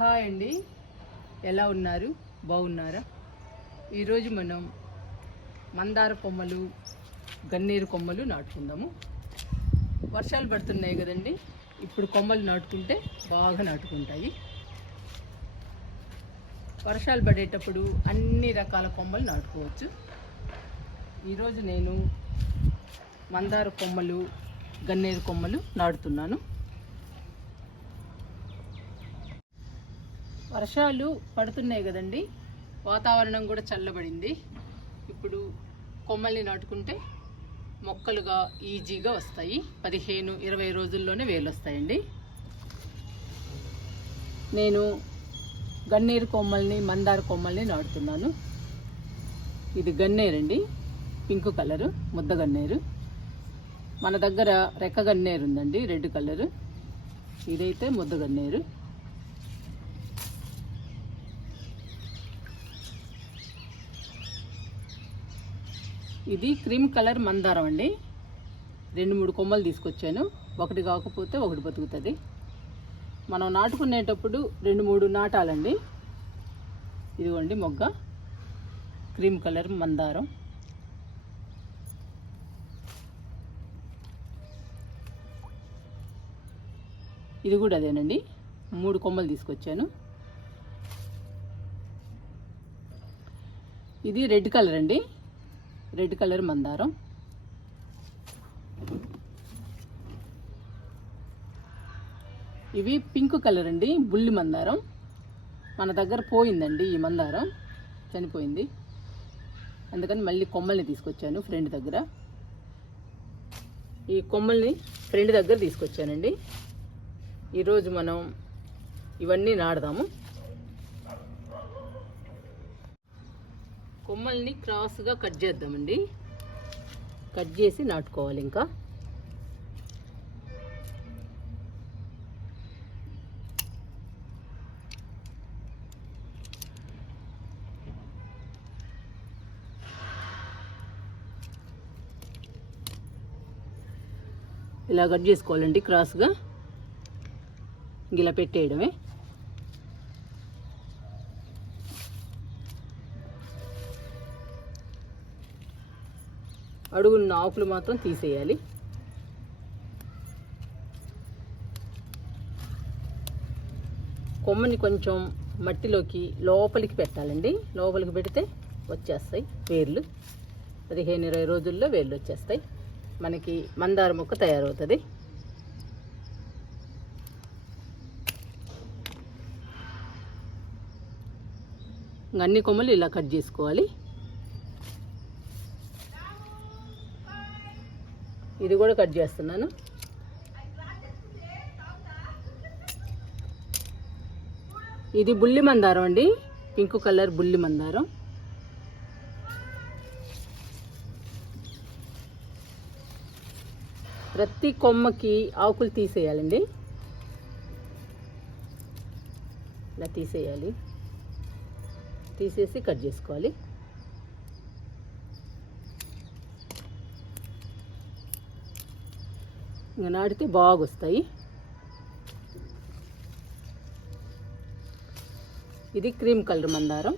Hi అండి, ఎలా ఉన్నారు? బాగున్నారా? ఈరోజు మనం మందార కొమ్మలు, గన్నేరు కొమ్మలు నాటుకుందాము. వర్షాలు పడుతున్నాయి కదండి, ఇప్పుడు కొమ్మలు నాటుకుంటే బాగా నాటుకుంటాయి. వర్షాలు పడేటప్పుడు అన్ని రకాల కొమ్మలు నాటుకోవచ్చు. ఈరోజు నేను మందార కొమ్మలు, గన్నేరు కొమ్మలు నాటుతున్నాను. వర్షాలు పడుతున్నాయి కదండి, వాతావరణం కూడా చల్లబడింది. ఇప్పుడు కొమ్మల్ని నాటుకుంటే మొక్కలుగా ఈజీగా వస్తాయి. 15-20 రోజుల్లోనే వేలు వస్తాయండి. నేను గన్నేరు కొమ్మల్ని, మందార కొమ్మల్ని నాటుతున్నాను. ఇది గన్నేరండి, పింక్ కలరు, ముద్ద గన్నేరు. మన దగ్గర రెక్క గన్నేరు ఉందండి, రెడ్ కలరు. ఇదైతే ముద్ద గన్నేరు. ఇది క్రీమ్ కలర్ మందారం అండి. 2-3 కొమ్మలు తీసుకొచ్చాను. ఒకటి కాకపోతే ఒకటి బతుకుతుంది. మనం నాటుకునేటప్పుడు 2-3 నాటాలండి. ఇదిగోండి మొగ్గ, క్రీమ్ కలర్ మందారం. ఇది కూడా అదేనండి, 3 కొమ్మలు తీసుకొచ్చాను. ఇది రెడ్ కలర్ అండి, రెడ్ కలర్ మందారం. ఇవి పింక్ కలర్ అండి, బుల్లి మందారం. మన దగ్గర పోయిందండి ఈ మందారం, చనిపోయింది. అందుకని మళ్ళీ కొమ్మల్ని తీసుకొచ్చాను ఫ్రెండ్ దగ్గర. ఈ కొమ్మల్ని ఫ్రెండ్ దగ్గర తీసుకొచ్చానండి. ఈరోజు మనం ఇవన్నీ నాటుదాము. కొమ్మల్ని క్రాస్గా కట్ చేద్దామండి. కట్ చేసి నాటుకోవాలి. ఇంకా ఇలా కట్ చేసుకోవాలండి క్రాస్గా, ఇలా పెట్టేయడమే. అడుగున్న ఆకులు మాత్రం తీసేయాలి. కొమ్మని కొంచెం మట్టిలోకి లోపలికి పెట్టాలండి. లోపలికి పెడితే వచ్చేస్తాయి వేర్లు. 15-20 రోజుల్లో వేర్లు వచ్చేస్తాయి. మనకి మందార మొక్క తయారవుతుంది. అన్ని కొమ్మలు ఇలా కట్ చేసుకోవాలి. ఇది కూడా కట్ చేస్తున్నాను. ఇది బుల్లి మందారం అండి, పింక్ కలర్ బుల్లి మందారం. ప్రతి కొమ్మకి ఆకులు తీసేయాలండి. ఇలా తీసేయాలి. తీసేసి కట్ చేసుకోవాలి. ఇంకా నాటితే బాగా వస్తాయి. ఇది క్రీమ్ కలర్ మందారం.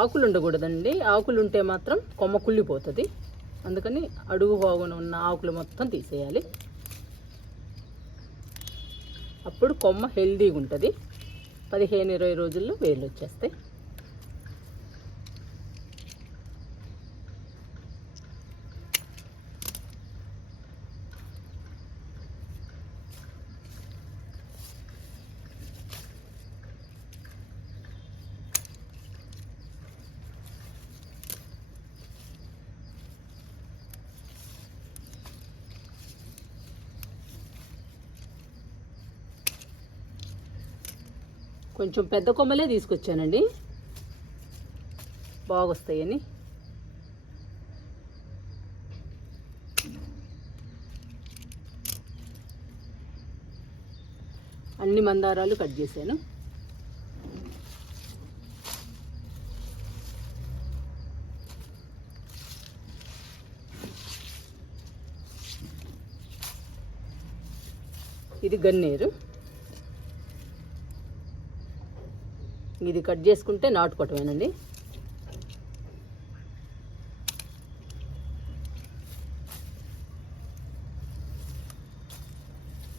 ఆకులు ఉండకూడదండి, ఆకులు ఉంటే మాత్రం కొమ్మ కుళ్ళిపోతుంది. అందుకని అడుగు బాగున ఉన్న ఆకులు మొత్తం తీసేయాలి. అప్పుడు కొమ్మ హెల్దీగా ఉంటుంది. 15-20 రోజుల్లో వేర్లు వచ్చేస్తాయి. కొంచెం పెద్ద కొమ్మలే తీసుకొచ్చానండి, బాగొస్తాయని. అన్ని మందారాలు కట్ చేశాను. ఇది గన్నేరు. ఇది కట్ చేసుకుంటే నాటుకోవటమేనండి.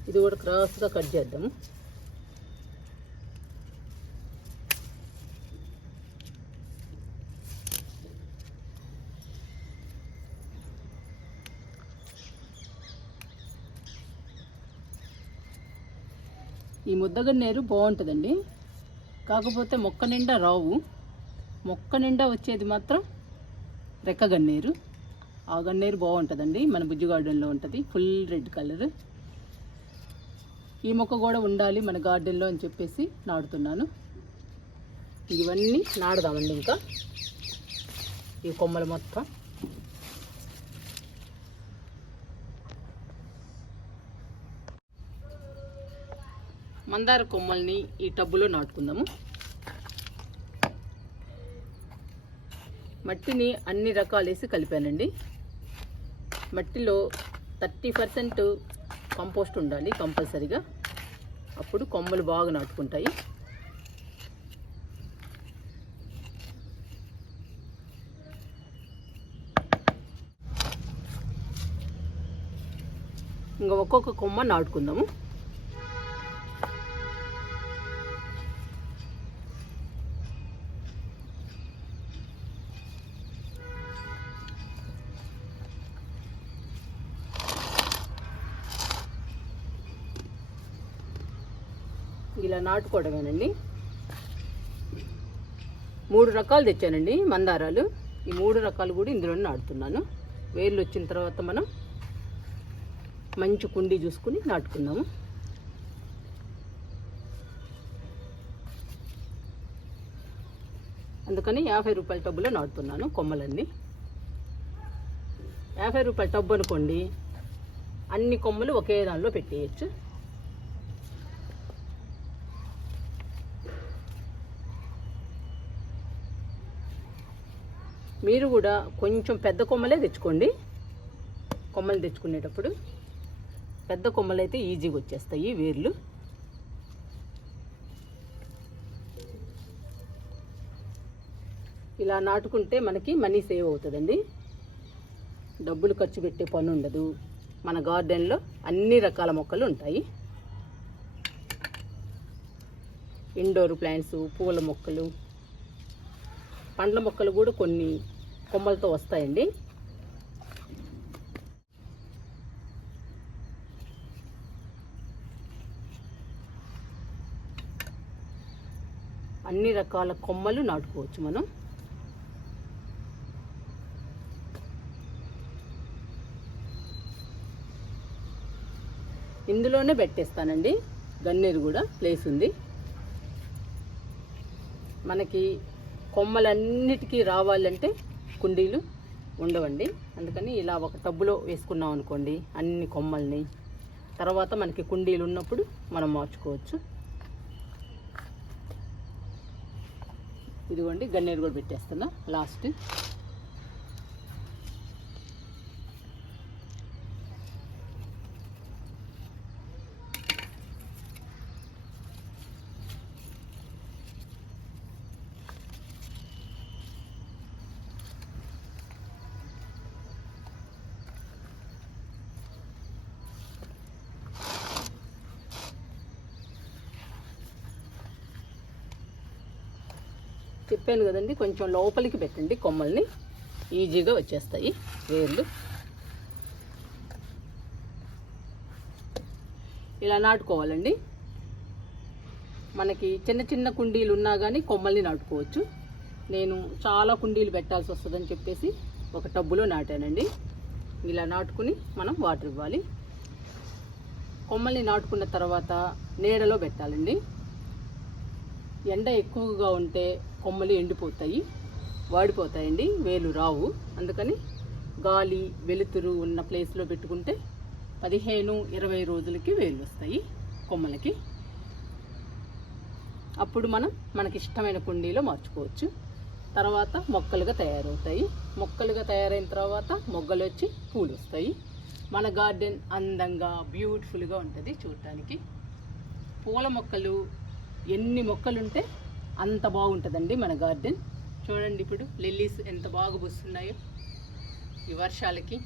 ఇది కూడా క్రాస్గా కట్ చేద్దాము. ఈ ముద్దగన్నేరు బాగుంటుందండి, కాకపోతే మొక్క నిండా రావు. మొక్క నిండా వచ్చేది మాత్రం రెక్క గన్నేరు. ఆ గన్నేరు బాగుంటుందండి, మన బుజ్జి గార్డెన్లో ఉంటుంది, ఫుల్ రెడ్ కలర్. ఈ మొక్క కూడా ఉండాలి మన గార్డెన్లో అని చెప్పేసి నాటుతున్నాను. ఇవన్నీ నాడదామండి. ఇంకా ఈ కొమ్మలు మొత్తం మందార కొమ్మల్ని ఈ టబ్బులో నాటుకుందాము. మట్టిని అన్ని రకాలు వేసి కలిపానండి. మట్టిలో 30% కంపోస్ట్ ఉండాలి కంపల్సరీగా, అప్పుడు కొమ్మలు బాగా నాటుకుంటాయి. ఇంకా ఒక్కొక్క కొమ్మ నాటుకుందాము. ఇలా నాటుకోవడమేనండి. 3 రకాలు తెచ్చానండి మందారాలు. ఈ 3 రకాలు కూడా ఇందులోనే నాటుతున్నాను. వేర్లు వచ్చిన తర్వాత మనం మంచి కుండీ చూసుకుని నాటుకుందాము. అందుకని 50 రూపాయల టబ్బులో నాటుతున్నాను కొమ్మలన్నీ. 50 రూపాయల టబ్బు అనుకోండి, అన్ని కొమ్మలు ఒకే దానిలో పెట్టేయచ్చు. మీరు కూడా కొంచెం పెద్ద కొమ్మలే తెచ్చుకోండి. కొమ్మలు తెచ్చుకునేటప్పుడు పెద్ద కొమ్మలు అయితే ఈజీగా వచ్చేస్తాయి వేర్లు. ఇలా నాటుకుంటే మనకి మనీ సేవ్ అవుతుందండి, డబ్బులు ఖర్చు పెట్టే పని ఉండదు. మన గార్డెన్లో అన్ని రకాల మొక్కలు ఉంటాయి. ఇండోర్ ప్లాంట్స్, పూల మొక్కలు, పండ్ల మొక్కలు కూడా కొన్ని కొమ్మలతో వస్తాయండి. అన్ని రకాల కొమ్మలు నాటుకోవచ్చు మనం. ఇందులోనే పెట్టేస్తానండి. గన్నేరు కూడా ప్లేస్ ఉంది మనకి. కొమ్మలన్నిటికీ రావాలంటే కుండీలు ఉండవండి, అందుకని ఇలా ఒక టబ్బులో వేసుకున్నాం అనుకోండి అన్ని కొమ్మల్ని. తర్వాత మనకి కుండీలు ఉన్నప్పుడు మనం మార్చుకోవచ్చు. ఇదిగోండి గన్నేరు కూడా పెట్టేస్తున్నా లాస్ట్. చెప్పాను కదండి, కొంచెం లోపలికి పెట్టండి కొమ్మల్ని, ఈజీగా వచ్చేస్తాయి వేర్లు. ఇలా నాటుకోవాలండి. మనకి చిన్న చిన్న కుండీలు ఉన్నా కానీ కొమ్మల్ని నాటుకోవచ్చు. నేను చాలా కుండీలు పెట్టాల్సి వస్తుందని చెప్పేసి ఒక టబ్బులో నాటానండి. ఇలా నాటుకుని మనం వాటర్ ఇవ్వాలి. కొమ్మల్ని నాటుకున్న తర్వాత నీడలో పెట్టాలండి. ఎండ ఎక్కువగా ఉంటే కొమ్మలు ఎండిపోతాయి, వాడిపోతాయండి, వేలు రావు. అందుకని గాలి వెలుతురు ఉన్న ప్లేస్లో పెట్టుకుంటే 15-20 రోజులకి వేలు వస్తాయి కొమ్మలకి. అప్పుడు మనం మనకి ఇష్టమైన కుండీలో మార్చుకోవచ్చు. తర్వాత మొక్కలుగా తయారవుతాయి. మొక్కలుగా తయారైన తర్వాత మొగ్గలు వచ్చి పూలు వస్తాయి. మన గార్డెన్ అందంగా బ్యూటిఫుల్గా ఉంటుంది చూడటానికి. పూల మొక్కలు ఎన్ని మొక్కలుంటే అంత బాగుంటుందండి మన గార్డెన్. చూడండి ఇప్పుడు లిల్లీస్ ఎంత బాగా పూస్తున్నాయో ఈ వర్షాలకి.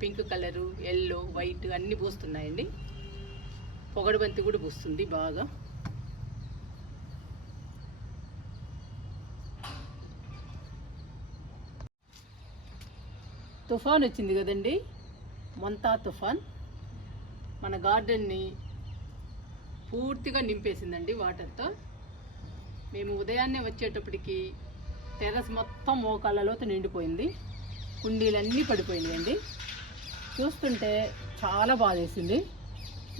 పింక్ కలరు, ఎల్లో, వైట్ అన్నీ పూస్తున్నాయండి. పొగడబంతి కూడా పూస్తుంది బాగా. తుఫాన్ వచ్చింది కదండి, మొంతా తుఫాన్ మన గార్డెన్ని పూర్తిగా నింపేసిందండి వాటర్తో. మేము ఉదయాన్నే వచ్చేటప్పటికి టెర్రస్ మొత్తం మోకాళ్ళలోతో నిండిపోయింది. కుండీలన్నీ పడిపోయినాయండి. చూస్తుంటే చాలా బాధేసింది.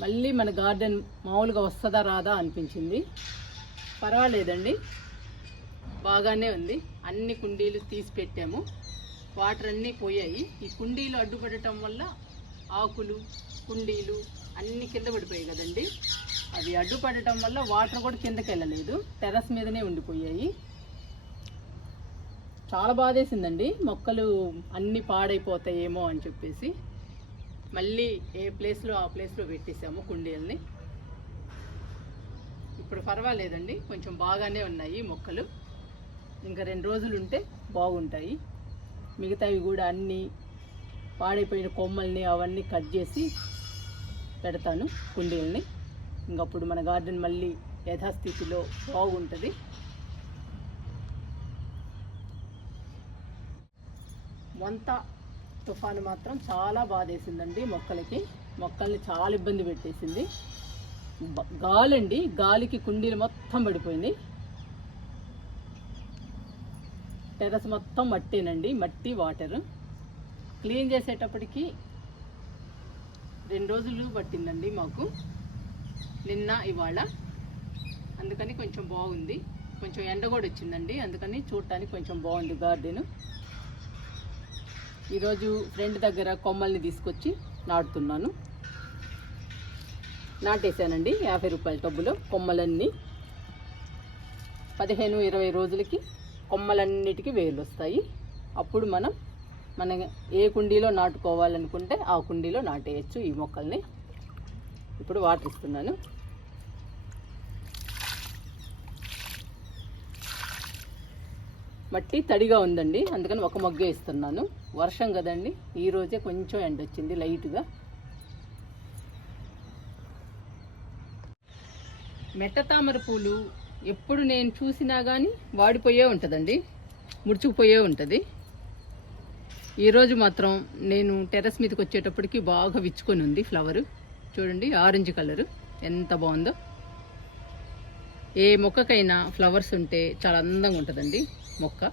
మళ్ళీ మన గార్డెన్ మామూలుగా వస్తుందా రాదా అనిపించింది. పర్వాలేదండి, బాగానే ఉంది. అన్ని కుండీలు తీసి పెట్టాము, వాటర్ అన్నీ పోయాయి. ఈ కుండీలు అడ్డుపడటం వల్ల ఆకులు, కుండీలు అన్నీ కింద పడిపోయాయి కదండి. అవి అడ్డుపడటం వల్ల వాటర్ కూడా కిందకి వెళ్ళలేదు, టెర్రస్ మీదనే ఉండిపోయాయి. చాలా బాధేసిందండి. మొక్కలు అన్నీ పాడైపోతాయేమో అని చెప్పేసి మళ్ళీ ఏ ప్లేస్లో ఆ ప్లేస్లో పెట్టేసాము కుండీలని. ఇప్పుడు పర్వాలేదండి, కొంచెం బాగానే ఉన్నాయి మొక్కలు. ఇంకా 2 రోజులు ఉంటే బాగుంటాయి. మిగతావి కూడా అన్నీ పాడైపోయిన కొమ్మల్ని అవన్నీ కట్ చేసి పెడతాను కుండీలని. ఇంకప్పుడు మన గార్డెన్ మళ్ళీ యథాస్థితిలో బాగుంటుంది. మొంతా తుఫాను మాత్రం చాలా బాధేసిందండి మొక్కల్ని చాలా ఇబ్బంది పెట్టేసింది. గాలండి, గాలికి కుండీలు మొత్తం పడిపోయింది. టెర్రస్ మొత్తం మట్టేనండి, మట్టి వాటర్. క్లీన్ చేసేటప్పటికి 2 రోజులు పట్టిందండి మాకు, నిన్న ఇవాళ. అందుకని కొంచెం బాగుంది. కొంచెం ఎండ కూడా వచ్చిందండి, అందుకని చూడటానికి కొంచెం బాగుంది గార్డెన్. ఈరోజు ఫ్రెండ్ దగ్గర కొమ్మల్ని తీసుకొచ్చి నాటుతున్నాను. నాటేసానండి 50 రూపాయల టబ్బులో కొమ్మలన్నీ. 15-20 రోజులకి కొమ్మలన్నిటికీ వేర్లు వస్తాయి. అప్పుడు మన ఏ కుండీలో నాటుకోవాలనుకుంటే ఆ కుండీలో నాటేయచ్చు ఈ మొక్కల్ని. ఇప్పుడు వాటర్ ఇస్తున్నాను. మట్టి తడిగా ఉందండి, అందుకని ఒక మొగ్గే ఇస్తున్నాను. వర్షం కదండి, ఈరోజే కొంచెం ఎండ వచ్చింది లైట్గా. మెట్ట తామర పూలు ఎప్పుడు నేను చూసినా కానీ వాడిపోయే ఉంటుందండి, ముడుచుకుపోయే ఉంటుంది. ఈరోజు మాత్రం నేను టెర్రస్ మీదకి వచ్చేటప్పటికి బాగా విచ్చుకొని ఉంది ఫ్లవరు. చూడండి ఆరెంజ్ కలరు ఎంత బాగుందో. ఏ మొక్కకైనా ఫ్లవర్స్ ఉంటే చాలా అందంగా ఉంటుందండి మొక్క.